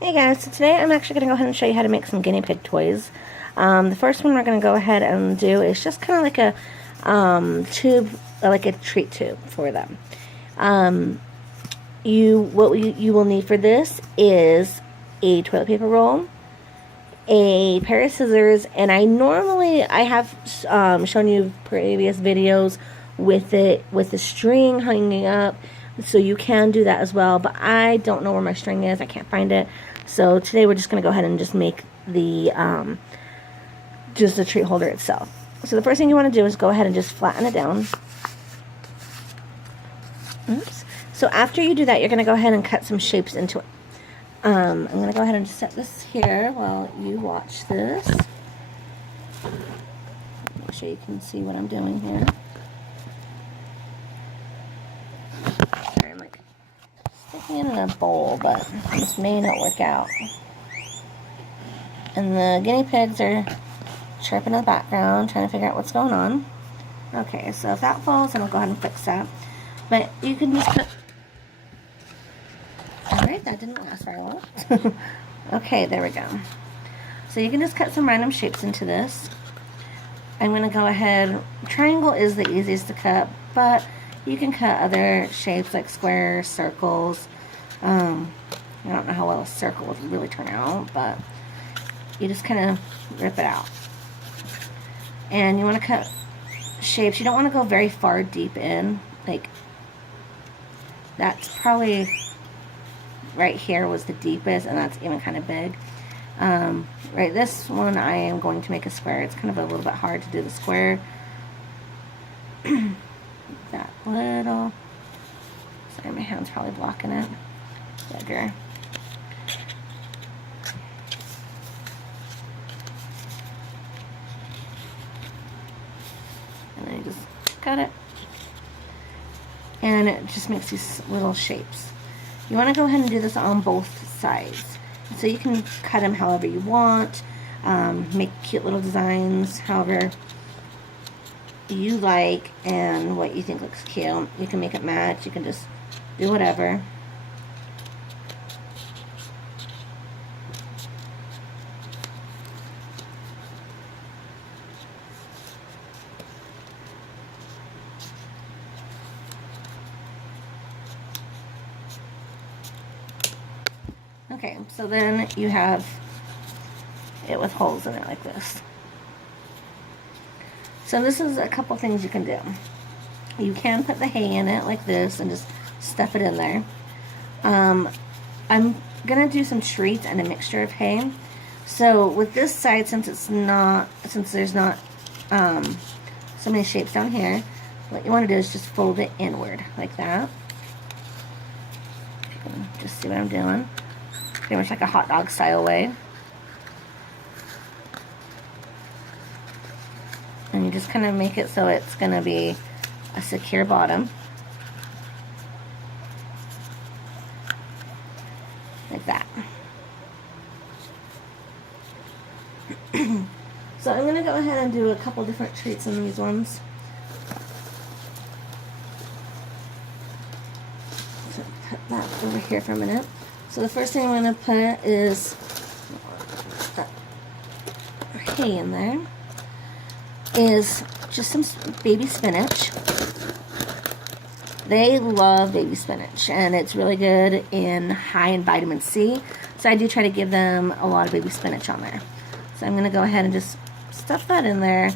Hey guys, so today I'm actually going to go ahead and show you how to make some guinea pig toys. The first one we're going to go ahead and do is just kind of like a tube, like a treat tube for them. What you will need for this is a toilet paper roll, a pair of scissors, and I have shown you previous videos with the string hanging up, so you can do that as well, but I don't know where my string is. I can't find it. So today we're just going to go ahead and just make the just the treat holder itself. So the first thing you want to do is go ahead and just flatten it down. Oops. So after you do that, you're going to go ahead and cut some shapes into it. I'm going to go ahead and set this here while you watch this. Make sure you can see what I'm doing here. Sorry, I'm like sticking it in a bowl, but this may not work out. And the guinea pigs are chirping in the background, trying to figure out what's going on. Okay, so if that falls, then I'll go ahead and fix that. But you can just put... Alright, that didn't last very well. Okay, there we go. So you can just cut some random shapes into this. I'm going to go ahead... Triangle is the easiest to cut, but you can cut other shapes like squares, circles. I don't know how well a circle would really turn out, but you just kind of rip it out. And you want to cut shapes. You don't want to go very far deep in. Like, that's probably right here was the deepest, and that's even kind of big. Right, this one I am going to make a square. It's kind of a little bit hard to do the square. That little. Sorry, my hand's probably blocking it. Bigger. And then you just cut it. And it just makes these little shapes. You want to go ahead and do this on both sides. So you can cut them however you want. Make cute little designs however you like and what you think looks cute. You can make it match. You can just do whatever. Okay, so then you have it with holes in it like this. So this is a couple things you can do. You can put the hay in it like this and just stuff it in there. I'm gonna do some treats and a mixture of hay. So with this side, since there's not so many shapes down here, what you want to do is just fold it inward like that. Just see what I'm doing. Pretty much like a hot dog style way. And you just kind of make it so it's going to be a secure bottom. Like that. So I'm going to go ahead and do a couple different treats in these ones. So put that over here for a minute. So the first thing I'm going to put is hay in there. Is just some baby spinach. They love baby spinach, and it's really good in high in vitamin C. So I do try to give them a lot of baby spinach on there. So I'm going to go ahead and just stuff that in there.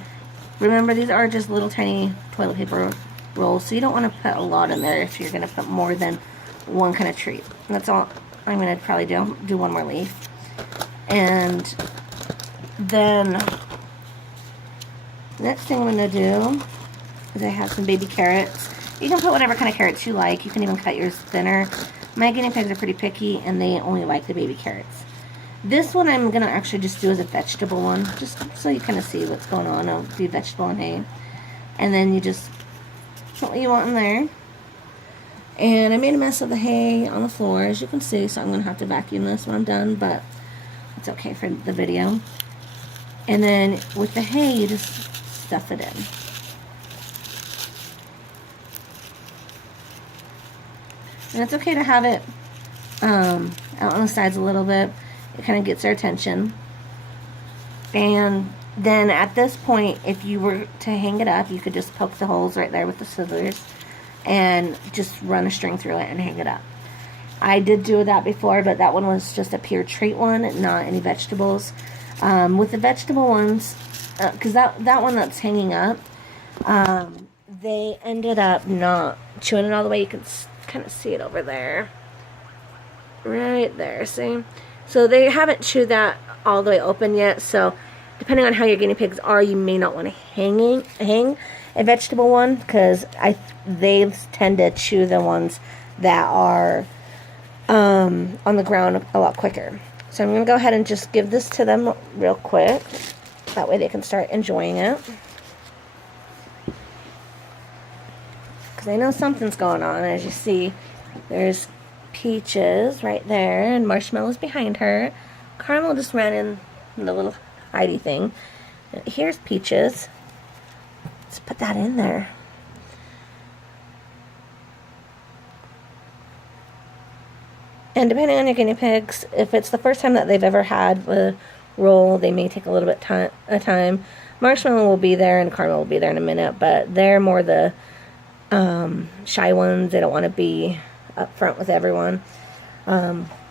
Remember, these are just little tiny toilet paper rolls, so you don't want to put a lot in there if you're going to put more than one kind of treat. And that's all I'm going to probably do one more leaf. And then next thing I'm going to do is I have some baby carrots. You can put whatever kind of carrots you like. You can even cut yours thinner. My guinea pigs are pretty picky, and they only like the baby carrots. This one I'm going to actually just do as a vegetable one, just so you kind of see what's going on. It'll be vegetable and hay. And then you just put what you want in there. And I made a mess of the hay on the floor, as you can see, so I'm going to have to vacuum this when I'm done, but it's okay for the video. And then with the hay, you just stuff it in. And it's okay to have it out on the sides a little bit. It kind of gets their attention. And then at this point, if you were to hang it up, you could just poke the holes right there with the scissors and just run a string through it and hang it up. I did do that before, but that one was just a pure treat one, not any vegetables. With the vegetable ones, because that one that's hanging up, they ended up not chewing it all the way. You can kind of see it over there. Right there, see? So they haven't chewed that all the way open yet, so depending on how your guinea pigs are, you may not want to hang a vegetable one, because they tend to chew the ones that are on the ground a lot quicker. So I'm going to go ahead and just give this to them real quick. That way they can start enjoying it. Because I know something's going on. As you see, there's Peaches right there, and Marshmallow's behind her. Caramel just ran in the little hidey thing. Here's Peaches. Let's put that in there. And depending on your guinea pigs, if it's the first time that they've ever had the roll, they may take a little bit of time. Marshmallow will be there and Caramel will be there in a minute, but they're more the shy ones. They don't want to be up front with everyone.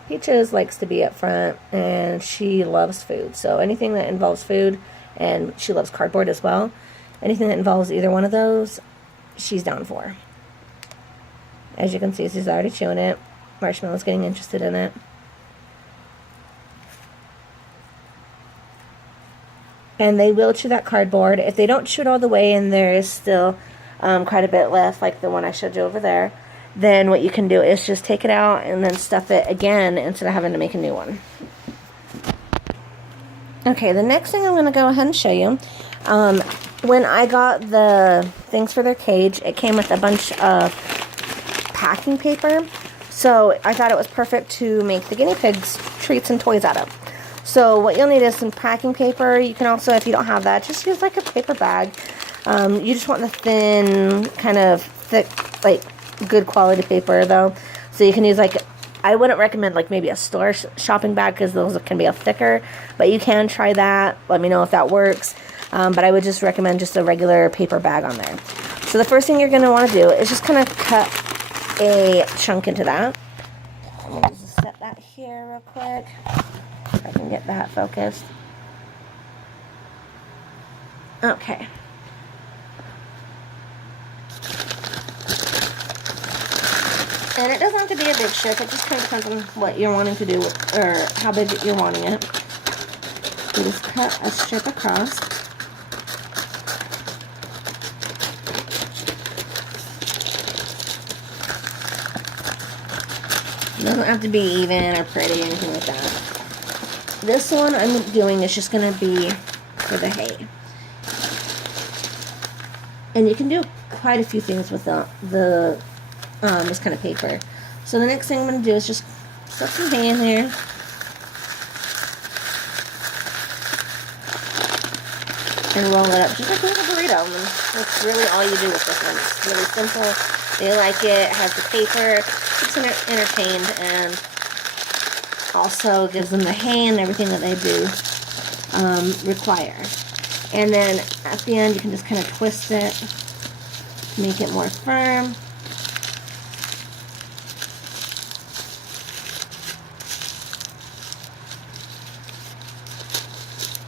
Peaches likes to be up front, and she loves food. So anything that involves food, and she loves cardboard as well, anything that involves either one of those, she's down for. As you can see, she's already chewing it. Marshmallow's getting interested in it. And they will chew that cardboard. If they don't chew it all the way and there is still quite a bit left, like the one I showed you over there, then what you can do is just take it out and then stuff it again instead of having to make a new one. Okay, the next thing I'm going to go ahead and show you. When I got the things for their cage, it came with a bunch of packing paper. So I thought it was perfect to make the guinea pigs treats and toys out of. So what you'll need is some packing paper. You can also, if you don't have that, just use like a paper bag. You just want the thin, kind of thick, like good quality paper though. So you can use like, I wouldn't recommend like maybe a store shopping bag because those can be a thicker. But you can try that. Let me know if that works. But I would just recommend just a regular paper bag on there. So the first thing you're going to want to do is just kind of cut a chunk into that. I'm going to just set that here real quick. If I can get that focused. Okay. And it doesn't have to be a big strip. It just kind of depends on what you're wanting to do or how big you're wanting it. You just cut a strip across. It doesn't have to be even or pretty or anything like that. This one I'm doing is just going to be for the hay. And you can do quite a few things with this kind of paper. So the next thing I'm going to do is just stuff some hay in here. And roll it up just like a little burrito. And that's really all you do with this one. It's really simple. They like it. It has the paper. Keeps them entertained and also gives them the hay and everything that they do require. And then at the end you can just kind of twist it to make it more firm.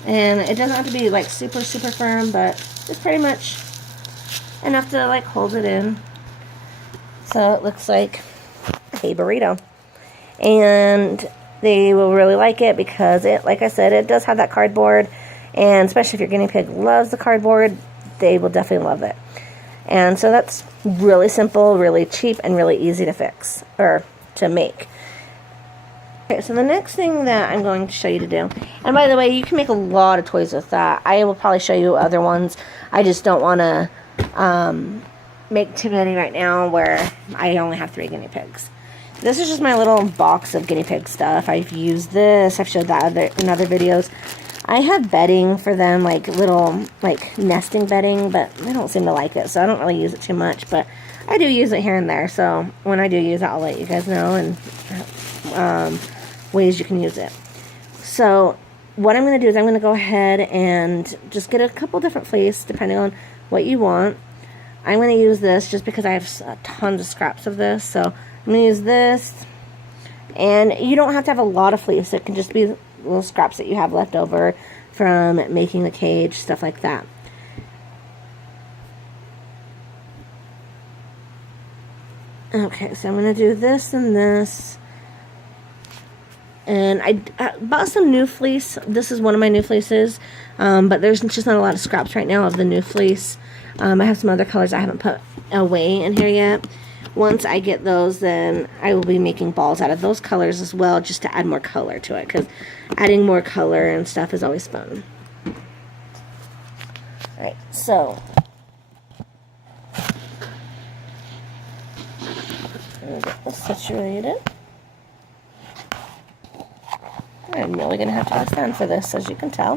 And it doesn't have to be like super firm, but it's pretty much enough to like hold it in. So it looks like a hay burrito. And they will really like it because it, like I said, it does have that cardboard. And especially if your guinea pig loves the cardboard, they will definitely love it. And so that's really simple, really cheap, and really easy to fix, or to make. Okay, so the next thing that I'm going to show you to do, and by the way, you can make a lot of toys with that. I will probably show you other ones. I just don't want to make too many right now where I only have 3 guinea pigs. This is just my little box of guinea pig stuff. I've used this. I've showed that in other videos. I have bedding for them, like little like nesting bedding, but they don't seem to like it, so I don't really use it too much. But I do use it here and there, so when I do use it, I'll let you guys know. And ways you can use it. So what I'm going to do is I'm going to go ahead and just get a couple different fleece depending on what you want. I'm going to use this just because I have tons of scraps of this. So I'm going to use this. And you don't have to have a lot of fleece. It can just be little scraps that you have left over from making the cage, stuff like that. Okay, so I'm going to do this and this. And I bought some new fleece. This is one of my new fleeces. But there's just not a lot of scraps right now of the new fleece. I have some other colors I haven't put away in here yet. Once I get those, then I will be making balls out of those colors as well, just to add more color to it, because adding more color and stuff is always fun. Alright, so I'm going to get this situated. I'm really going to have to have a stand for this, as you can tell.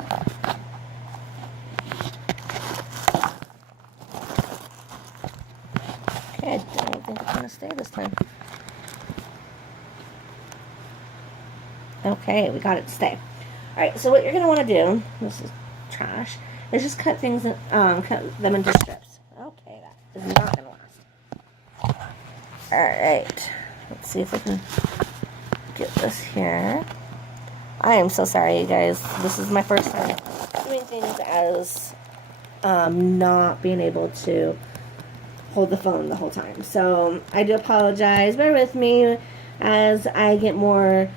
Okay, I don't think it's going to stay this time. Okay, we got it to stay. Alright, so what you're going to want to do, this is trash, is just cut things, cut them into strips. Okay, that is not going to last. Alright, let's see if we can get this here. I am so sorry, you guys. This is my first time doing things as not being able to hold the phone the whole time. So I do apologize. Bear with me as I get more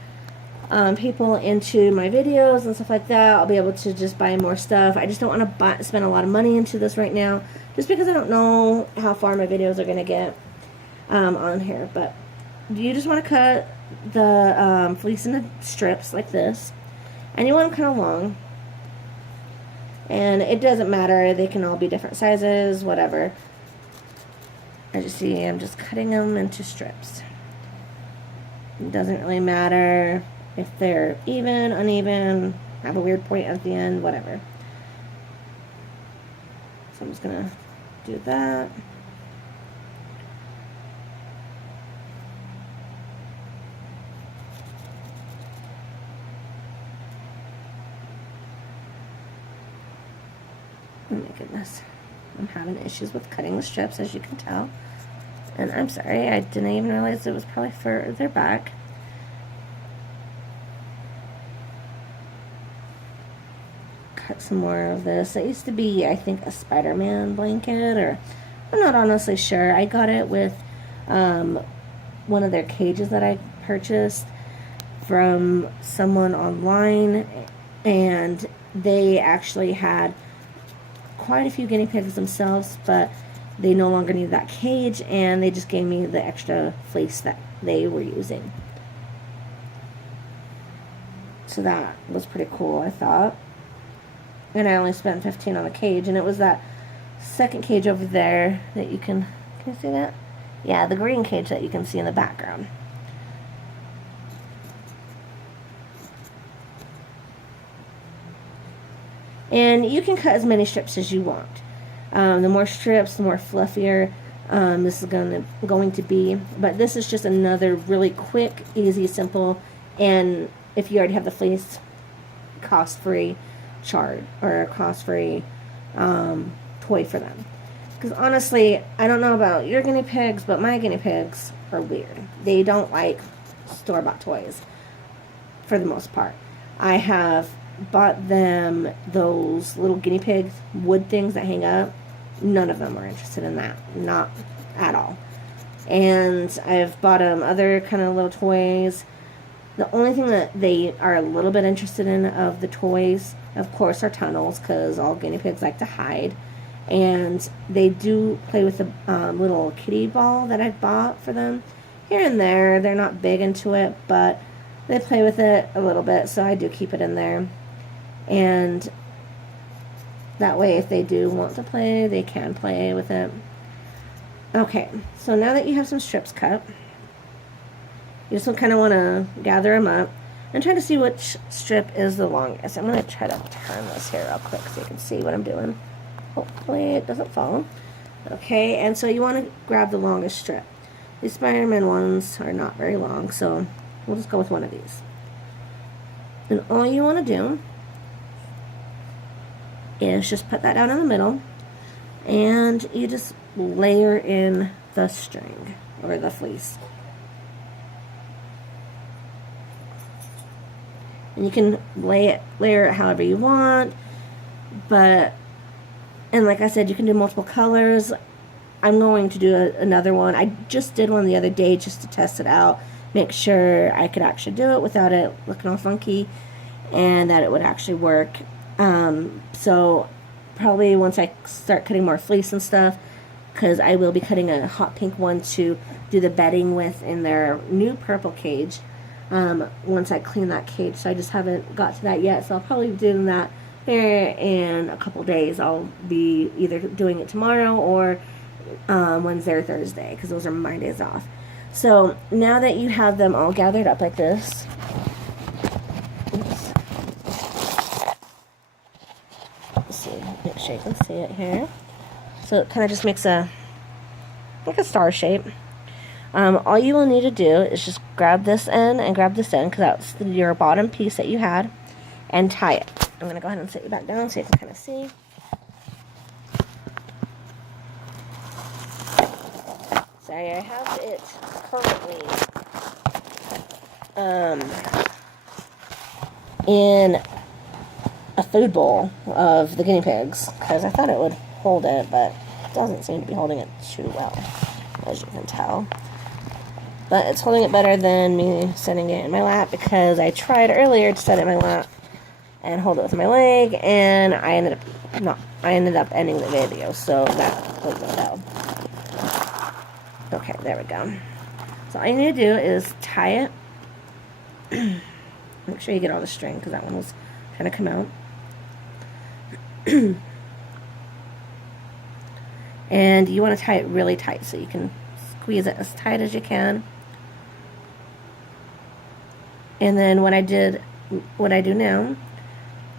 people into my videos and stuff like that. I'll be able to just buy more stuff. I just don't want to spend a lot of money into this right now, just because I don't know how far my videos are going to get on here. But you just want to cut the fleece into strips like this, and you want them kind of long, and it doesn't matter, they can all be different sizes, whatever. As you see, I'm just cutting them into strips. It doesn't really matter if they're even, uneven, have a weird point at the end, whatever. So I'm just gonna do that. Oh my goodness. I'm having issues with cutting the strips, as you can tell. And I'm sorry, I didn't even realize it was probably further back. Cut some more of this. It used to be, I think, a Spider-Man blanket, or I'm not honestly sure. I got it with one of their cages that I purchased from someone online, and they actually had quite a few guinea pigs themselves, but they no longer needed that cage, and they just gave me the extra fleece that they were using. So that was pretty cool, I thought. And I only spent $15 on the cage, and it was that second cage over there that you can you see that? Yeah, the green cage that you can see in the background. And you can cut as many strips as you want. The more strips, the more fluffier this is going to be. But this is just another really quick, easy, simple, and if you already have the fleece, cost-free chart or cost-free toy for them. Because honestly, I don't know about your guinea pigs, but my guinea pigs are weird. They don't like store-bought toys for the most part. I have bought them those little guinea pig wood things that hang up. None of them are interested in that, not at all. And I've bought them other kind of little toys. The only thing that they are a little bit interested in of the toys, of course, are tunnels, because all guinea pigs like to hide. And they do play with the little kitty ball that I've bought for them here and there. They're not big into it, but they play with it a little bit, so I do keep it in there. And that way, if they do want to play, they can play with it. Okay, so now that you have some strips cut, you just kind of want to gather them up and try to see which strip is the longest. I'm going to try to turn this here real quick so you can see what I'm doing. Hopefully it doesn't fall. Okay, and so you want to grab the longest strip. These Spider-Man ones are not very long, so we'll just go with one of these. And all you want to do is just put that down in the middle, and you just layer in the string or the fleece. And you can layer it however you want, and like I said, you can do multiple colors. I'm going to do another one. I just did one the other day just to test it out, make sure I could actually do it without it looking all funky, and that it would actually work. So probably once I start cutting more fleece and stuff, because I will be cutting a hot pink one to do the bedding with in their new purple cage, once I clean that cage. So I just haven't got to that yet, so I'll probably be doing that here in a couple days. I'll be either doing it tomorrow or Wednesday or Thursday, because those are my days off. So now that you have them all gathered up like this, oops, let's see, make sure you can see it here. So it kind of just makes like a star shape. All you will need to do is just grab this end and grab this end, because that's your bottom piece that you had, and tie it. I'm going to go ahead and sit you back down so you can kind of see. Sorry, I have it currently in a food bowl of the guinea pigs, because I thought it would hold it, but it doesn't seem to be holding it too well, as you can tell. But it's holding it better than me setting it in my lap, because I tried earlier to set it in my lap and hold it with my leg, and I ended up ending the video, so that was no doubt. Okay, there we go. So all you need to do is tie it. Make sure you get all the string, because that one was trying to come out. And you want to tie it really tight so you can squeeze it as tight as you can. And then what I do now,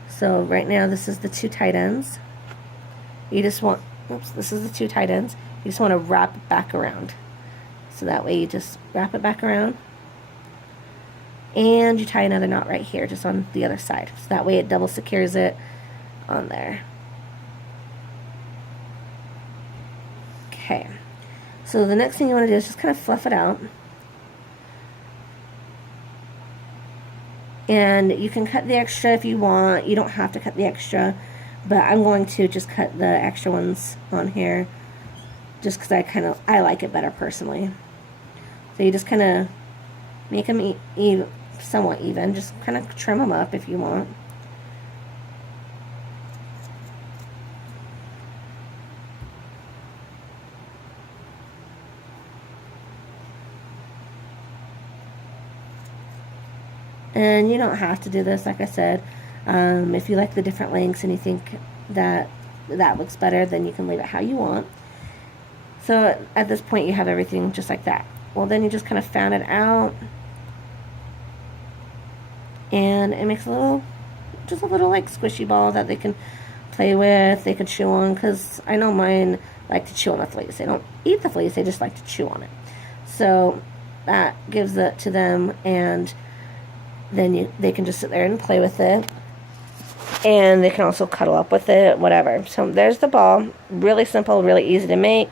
so right now this is the two tight ends. You just want, oops, this is the two tight ends. You just want to wrap it back around. So that way you just wrap it back around. And you tie another knot right here, just on the other side. So that way it double secures it on there. Okay. So the next thing you want to do is just kind of fluff it out. And you can cut the extra if you want. You don't have to cut the extra, but I'm going to just cut the extra ones on here, just because I like it better personally. So you just kind of make them somewhat even. Just kind of trim them up if you want. And you don't have to do this, like I said. If you like the different lengths and you think that looks better, then you can leave it how you want. So at this point you have everything just like that. Well, then you just kind of fan it out, and it makes just a little like squishy ball that they can play with, they can chew on, because I know mine like to chew on the fleece. They don't eat the fleece, they just like to chew on it. So that gives it to them, and then they can just sit there and play with it, and they can also cuddle up with it, whatever. So there's the ball. Really simple, really easy to make,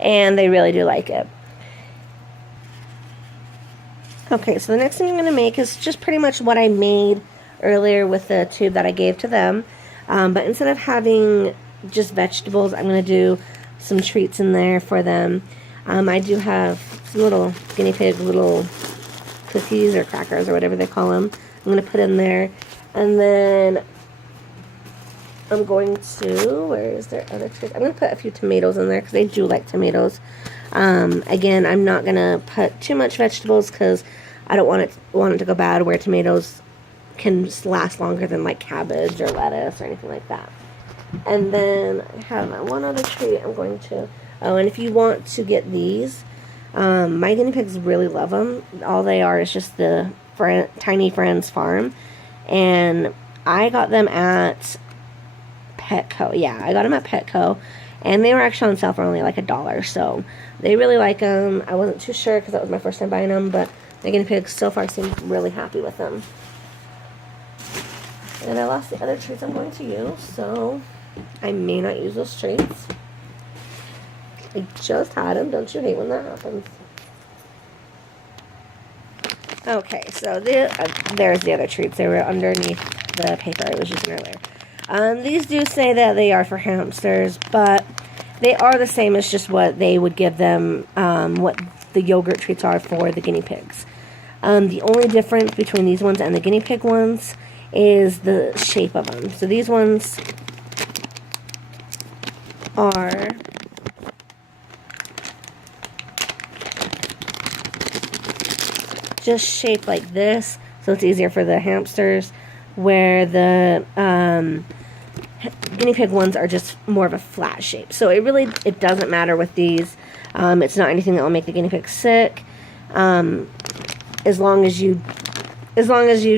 and they really do like it. Okay, so the next thing I'm going to make is just pretty much what I made earlier with the tube that I gave to them. But instead of having just vegetables, I'm going to do some treats in there for them. I do have some little guinea pig little cookies or crackers or whatever they call them. I'm going to put in there. And then I'm going to, where is their other treat? I'm going to put a few tomatoes in there because they do like tomatoes. Again, I'm not going to put too much vegetables because I don't want it to go bad, where tomatoes can last longer than like cabbage or lettuce or anything like that. And then I have one other treat I'm going to, and if you want to get these, my guinea pigs really love them. All they are is just the Tiny Friends Farm, and I got them at Petco. Yeah, I got them at Petco, and they were actually on sale for only like $1, so they really like them. I wasn't too sure because that was my first time buying them, but the guinea pigs so far seem really happy with them. And I lost the other treats I'm going to use, so I may not use those treats. I just had them. Don't you hate when that happens? Okay, so there's the other treats. They were underneath the paper I was using earlier. These do say that they are for hamsters, but they are the same as just what they would give them, what the yogurt treats are for the guinea pigs. The only difference between these ones and the guinea pig ones is the shape of them. So these ones are just shaped like this, so it's easier for the hamsters, where the guinea pig ones are just more of a flat shape. So it doesn't matter with these. It's not anything that will make the guinea pig sick. As long as you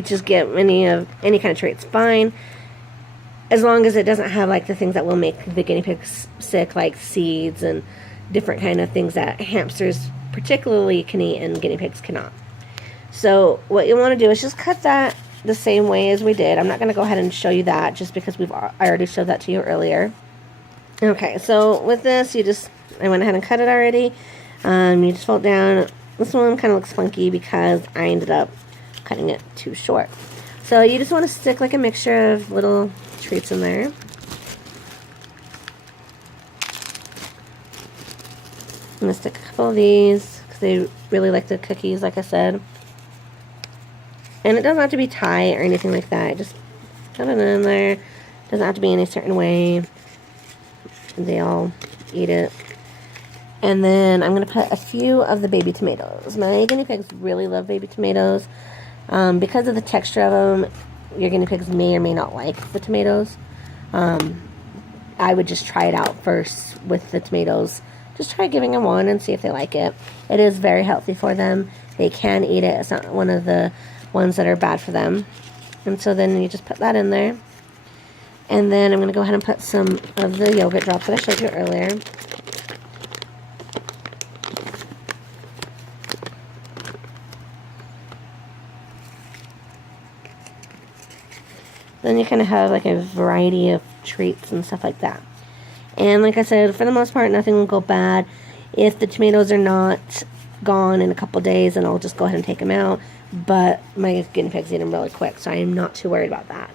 just get any kind of treats, fine. As long as it doesn't have like the things that will make the guinea pigs sick, like seeds and different kind of things that hamsters particularly can eat and guinea pigs cannot. So what you want to do is just cut that the same way as we did. I'm not going to go ahead and show you that just because I already showed that to you earlier. Okay, so with this, I went ahead and cut it already. You just fold down. This one kind of looks funky because I ended up cutting it too short. So you just want to stick like a mixture of little treats in there. I'm going to stick a couple of these because they really like the cookies, like I said. And it doesn't have to be tight or anything like that. Just put it in there. It doesn't have to be any certain way. They all eat it. And then I'm going to put a few of the baby tomatoes. My guinea pigs really love baby tomatoes. Because of the texture of them, your guinea pigs may or may not like the tomatoes. I would just try it out first with the tomatoes. Just try giving them one and see if they like it. It is very healthy for them. They can eat it. It's not one of the ones that are bad for them. And so then you just put that in there. And then I'm going to go ahead and put some of the yogurt drops that I showed you earlier. Then you kind of have like a variety of treats and stuff like that. And like I said, for the most part, nothing will go bad. If the tomatoes are not gone in a couple days, then I'll just go ahead and take them out. But my guinea pigs eat them really quick, so I am not too worried about that.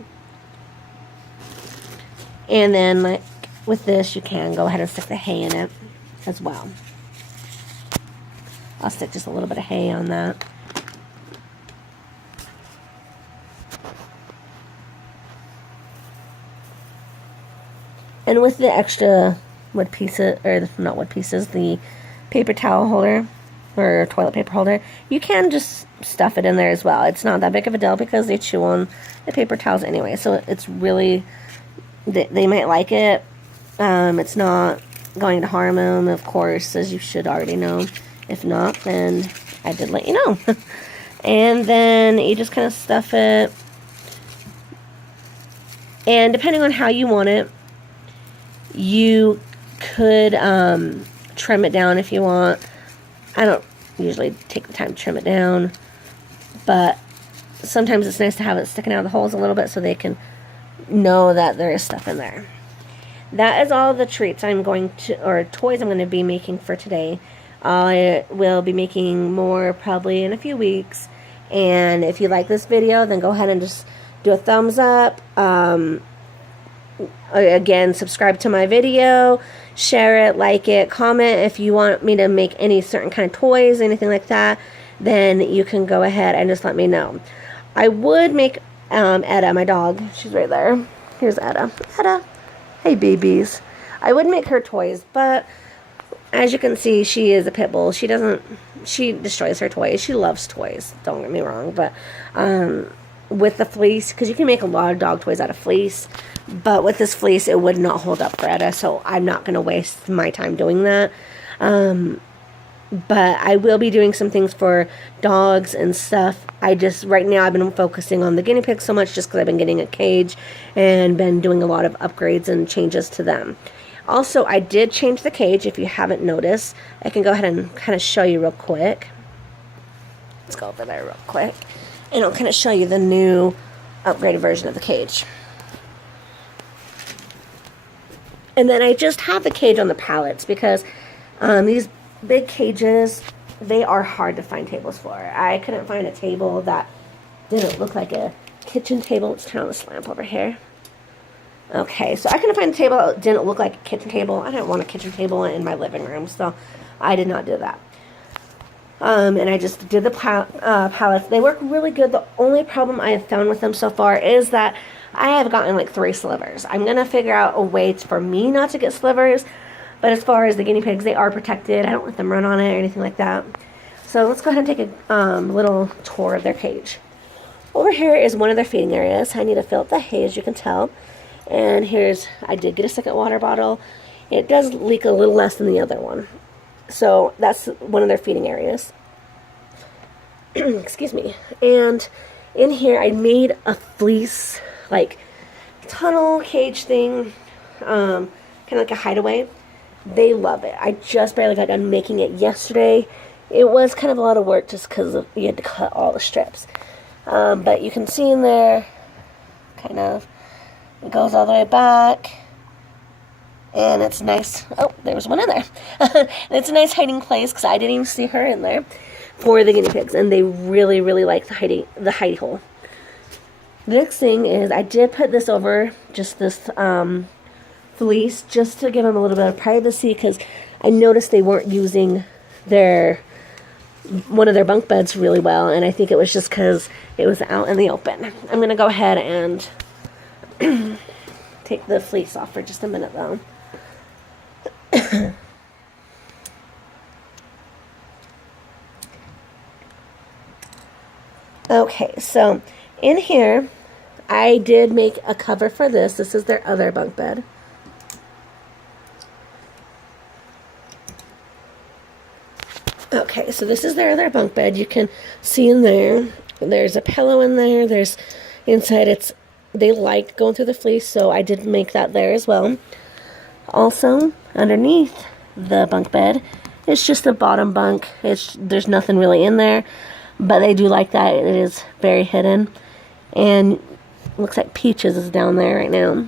And then, like with this, you can go ahead and stick the hay in it as well. I'll stick just a little bit of hay on that. And with the extra wood pieces, or not wood pieces, the paper towel holder or toilet paper holder, you can just stuff it in there as well. It's not that big of a deal because they chew on the paper towels anyway, so it's really, they might like it. It's not going to harm them, of course, as you should already know. If not, then I did let you know. And then you just kind of stuff it. And depending on how you want it, you could trim it down if you want. I don't usually take the time to trim it down, but sometimes it's nice to have it sticking out of the holes a little bit so they can know that there is stuff in there. That is all the treats I'm going to, or toys I'm going to be making for today. I will be making more probably in a few weeks. And if you like this video, then go ahead and just do a thumbs up. Again, subscribe to my video, share it, like it, comment if you want me to make any certain kind of toys, anything like that, then you can go ahead and just let me know. I would make Etta, my dog, she's right there. Here's Etta. Etta, hey babies. I would make her toys, but as you can see, she is a pit bull. She destroys her toys. She loves toys, don't get me wrong, but with the fleece, because you can make a lot of dog toys out of fleece, but with this fleece, it would not hold up for Etta, so I'm not going to waste my time doing that. But I will be doing some things for dogs and stuff. Right now, I've been focusing on the guinea pigs so much just because I've been getting a cage and been doing a lot of upgrades and changes to them. Also, I did change the cage, if you haven't noticed. I can go ahead and kind of show you real quick. Let's go over there real quick. And I'll kind of show you the new upgraded version of the cage. And then I just have the cage on the pallets because these big cages, they are hard to find tables for. I couldn't find a table that didn't look like a kitchen table. Let's turn on this lamp over here. Okay, so I couldn't find a table that didn't look like a kitchen table. I didn't want a kitchen table in my living room, so I did not do that. And I just did the pallets. They work really good. The only problem I have found with them so far is that I have gotten like 3 slivers. I'm going to figure out a way for me not to get slivers. But as far as the guinea pigs, they are protected. I don't let them run on it or anything like that. So let's go ahead and take a little tour of their cage. Over here is one of their feeding areas. I need to fill up the hay, as you can tell. And I did get a second water bottle. It does leak a little less than the other one. So that's one of their feeding areas. Excuse me. And in here I made a fleece, like, tunnel cage thing, kind of like a hideaway. They love it. I just barely got done making it yesterday. It was kind of a lot of work just because you had to cut all the strips. But you can see in there, kind of, it goes all the way back. And it's nice. Oh, there was one in there. It's a nice hiding place because I didn't even see her in there for the guinea pigs. And they really, really like the hidey hole. The next thing is I did put this over, just this fleece, just to give them a little bit of privacy because I noticed they weren't using one of their bunk beds really well. And I think it was just because it was out in the open. I'm going to go ahead and take the fleece off for just a minute though. Okay, so in here I did make a cover for this. This is their other bunk bed. Okay, so this is their other bunk bed. You can see in there's a pillow in there. There's inside, they like going through the fleece, so I did make that there as well. Also, underneath the bunk bed, it's just a bottom bunk. There's nothing really in there, but they do like that. It is very hidden. And looks like Peaches is down there right now.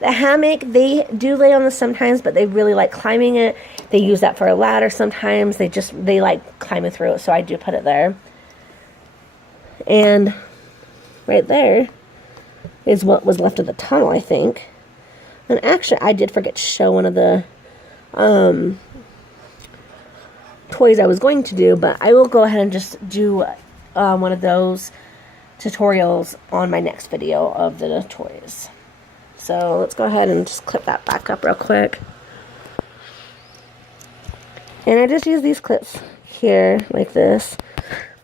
The hammock, they do lay on this sometimes, but they really like climbing it. They use that for a ladder sometimes. They like climbing through it, so I do put it there. And right there is what was left of the tunnel, I think. And actually, I did forget to show one of the toys I was going to do, but I will go ahead and just do one of those tutorials on my next video of the toys. So let's go ahead and just clip that back up real quick. And I just use these clips here like this.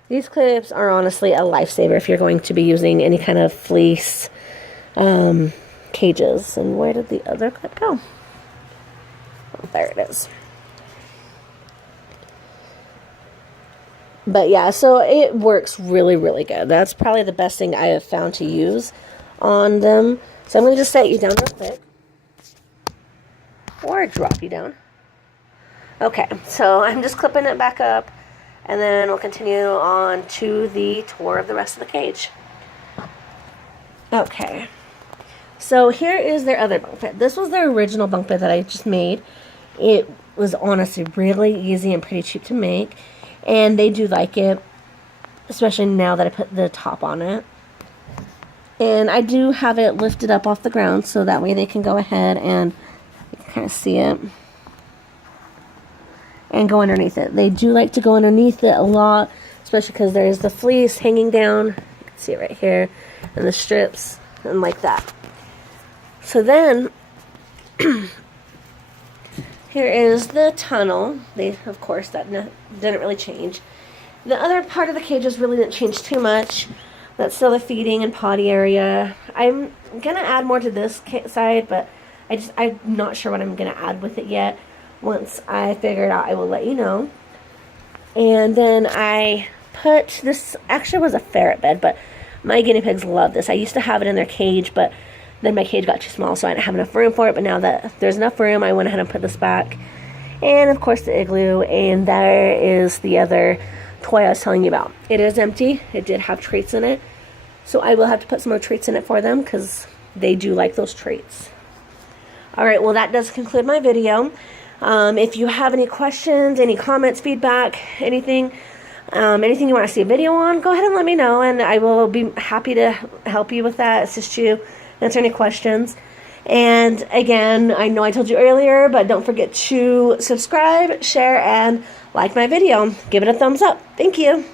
These clips are honestly a lifesaver if you're going to be using any kind of fleece cages. And where did the other clip go? Oh, there it is. But yeah, so it works really, really good. That's probably the best thing I have found to use on them. So I'm going to just set you down real quick. Or drop you down. Okay, so I'm just clipping it back up. And then we'll continue on to the tour of the rest of the cage. Okay. So here is their other bunk bed. This was their original bunk bed that I just made. It was honestly really easy and pretty cheap to make. And they do like it. Especially now that I put the top on it. And I do have it lifted up off the ground so that way they can go ahead and you can kind of see it. And go underneath it. They do like to go underneath it a lot, especially because there's the fleece hanging down. You can see it right here. And the strips and like that. So then, here is the tunnel. Of course, that didn't really change. The other part of the cages really didn't change too much. That's still the feeding and potty area. I'm going to add more to this side, but I'm not sure what I'm going to add with it yet. Once I figure it out, I will let you know. And then I put this, actually was a ferret bed, but my guinea pigs love this. I used to have it in their cage, but then my cage got too small, so I didn't have enough room for it. But now that there's enough room, I went ahead and put this back. And of course the igloo, and there is the other toy I was telling you about. It is empty. It did have treats in it. So I will have to put some more treats in it for them because they do like those treats. All right, well, that does conclude my video. If you have any questions, any comments, feedback, anything you want to see a video on, go ahead and let me know, and I will be happy to help you with that, assist you, answer any questions. And again, I know I told you earlier, but don't forget to subscribe, share, and like my video. Give it a thumbs up. Thank you.